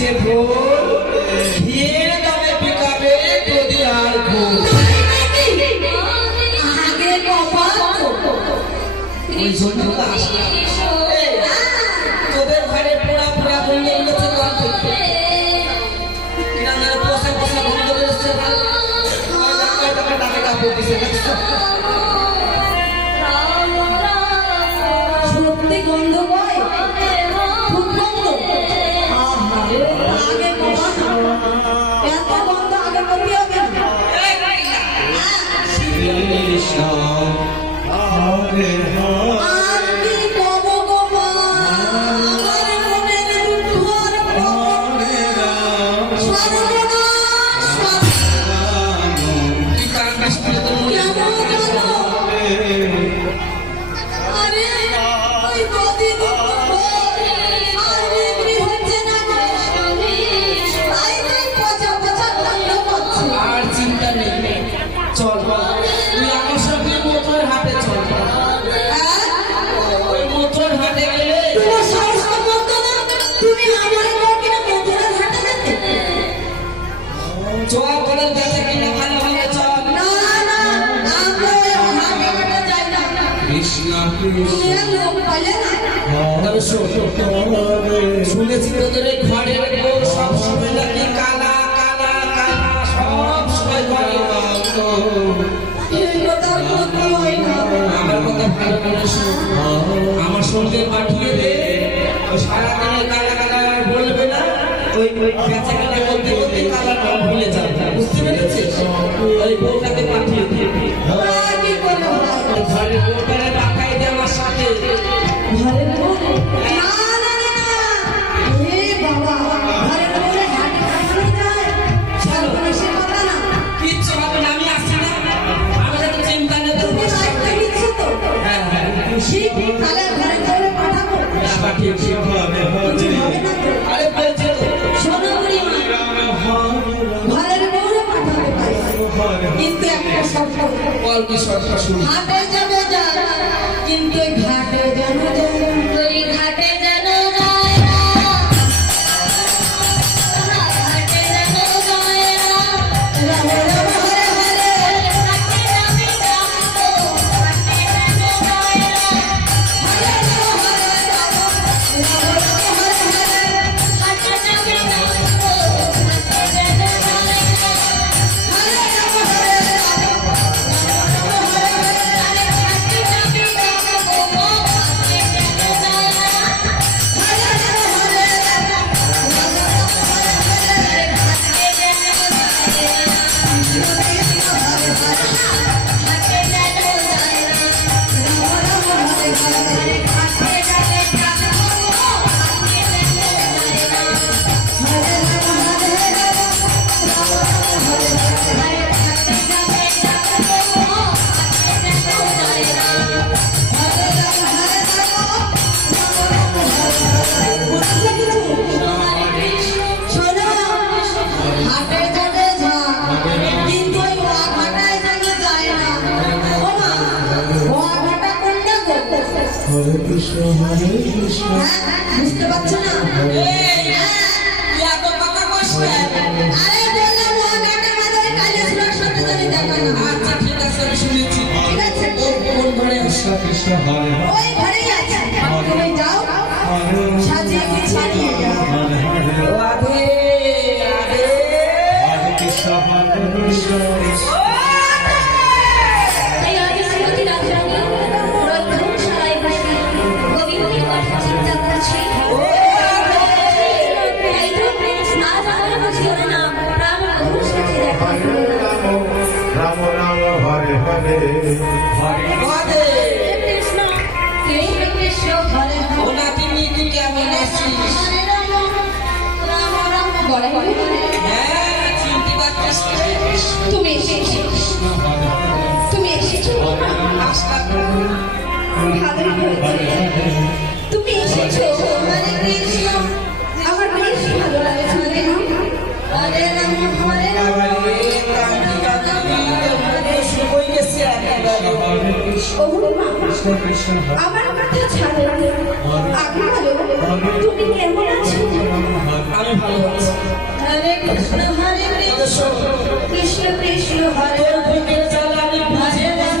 Chief Lord. Krishna Krishna. শুনেছি তোদের ঘরের সব সময় নাকি কালা কালা কালা সব সময় আমার কথা আমার সঙ্গে পাঠিয়ে দে। সারাদিন কালা কালা বলবে না। ওই বেচাকেনা করতে করতে কালা ভুলে যাবে। বুঝতে পেরেছিস? ওই বউটাকে পাঠিয়ে দে। ईश्वर का হরে কৃষ্ণ হরে কৃষ্ণ। হ্যাঁ, হ্যাঁ, বুঝতে পারছ না? হ্যাঁ, আরে বললাম ও গাটা আমাদের কালে সুরার সাথে যদি দেখানো আচ্ছা ঠিক আছে আমি শুনেছি। ঠিক আছে। কোন ঘরে কৃষ্ণ কৃষ্ণ হরে ওই ঘরেই আছে। তুমি যাও। সাজিয়ে গুছিয়ে নিয়ে যাও। রাধে রাধে। হরে কৃষ্ণ হরে কৃষ্ণ। তুমি এসেছ? মানে কৃষ্ণ আমার বেশ মানে আমার কথা ছাড়ো। তুমি কেমন আছো? আমি কৃষ্ণ হরে কৃষ্ণ। হরে রাম। হরে রাম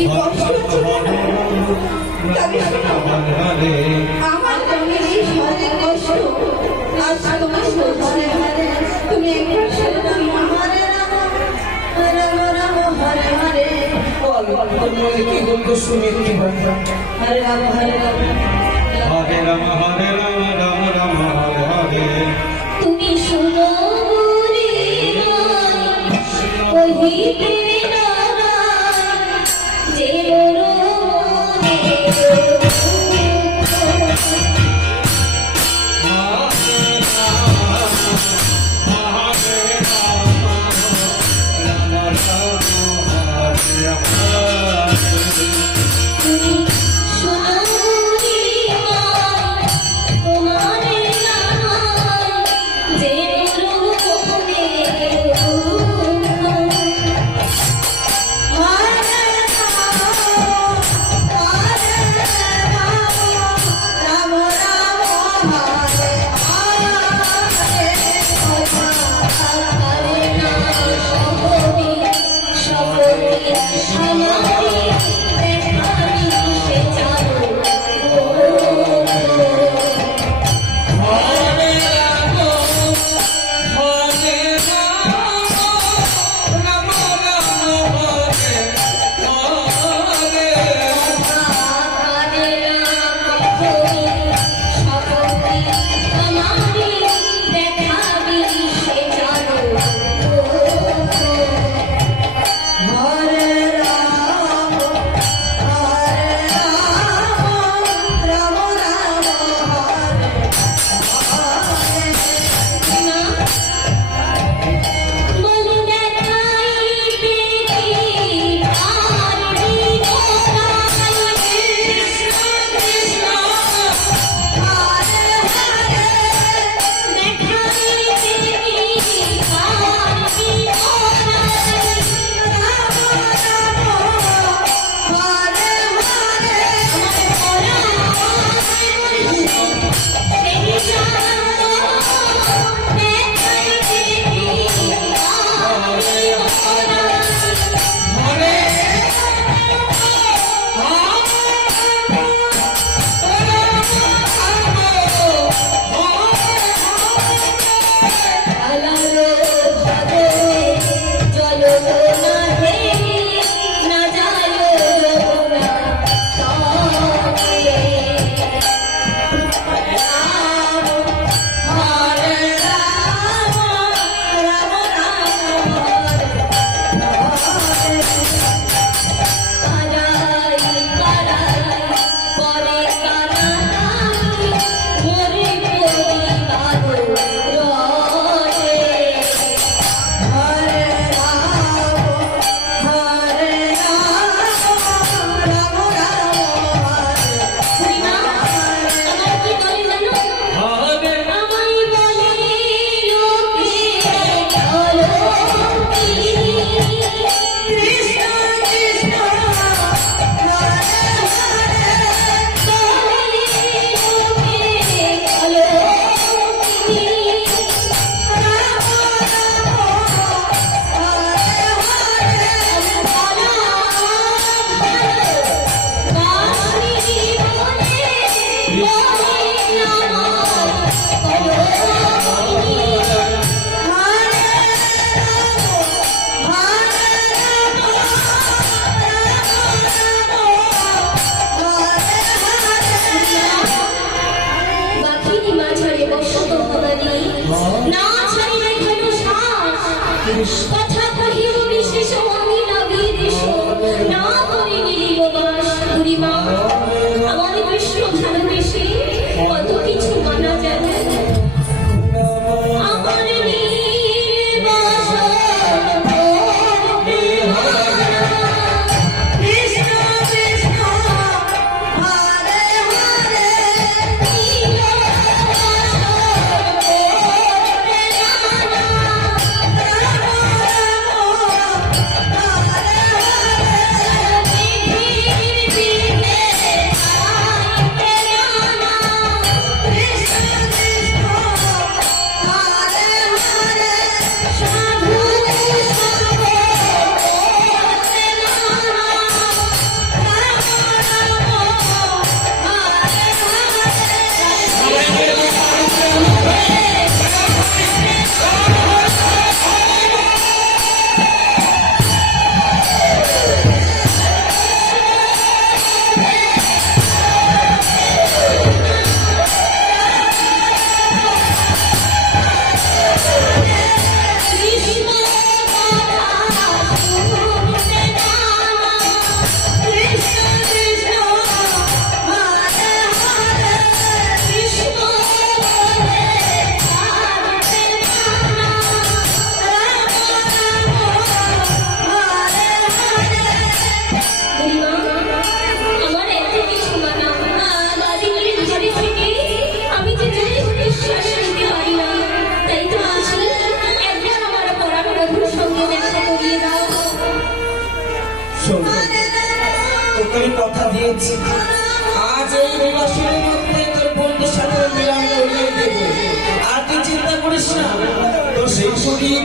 কি কষ্ট হচ্ছে জানো আমার মনের এই শারীরিক কষ্ট আজ তোমার সহ্য তুমি একবার শরণাম হরে রাম। রাম রাম হরে হরে। মনে কি গন্ধ শুনে কি হরে রাম হরে রাম। হরে রাম হরে রাম রাম রাম হরে হরে। তুমি শুনো কহিতে Sagohar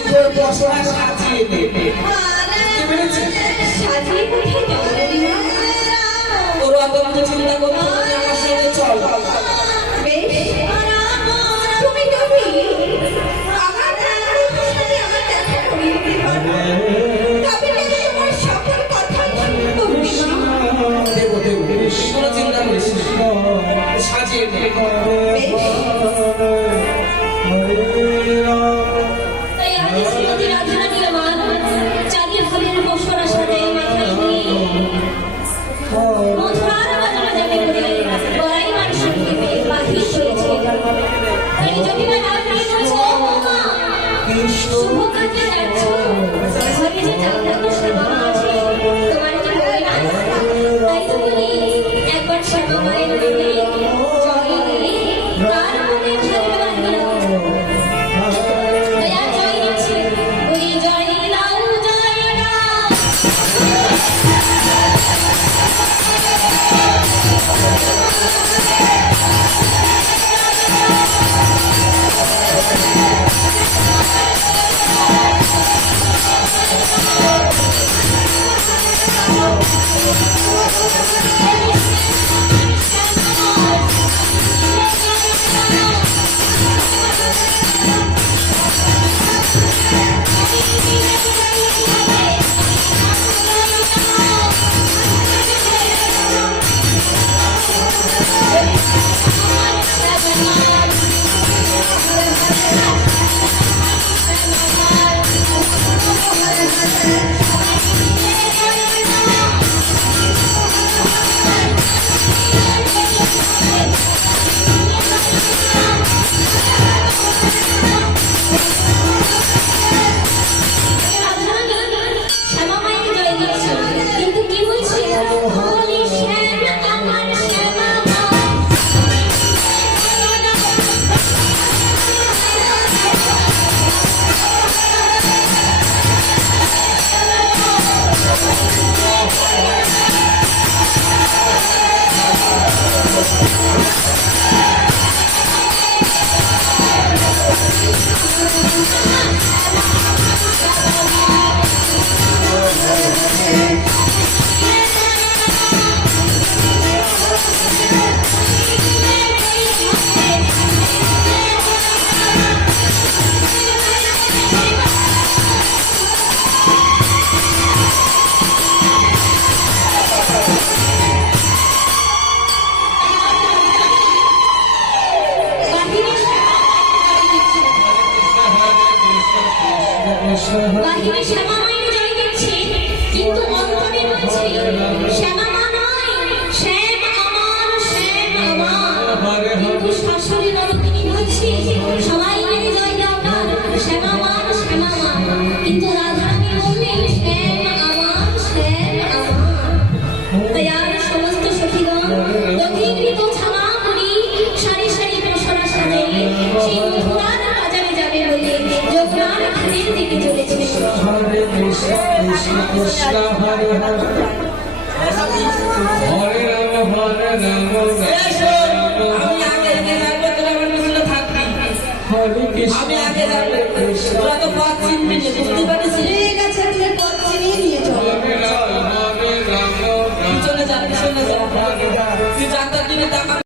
super bossa latina. Thank you. হরে কৃষ্ণ কৃষ্ণ হরে হরে রাম হরে রাম হরে কৃষ্ণ চলে যাবে চলে যাবে তুই যাত্রার দিনে টাকা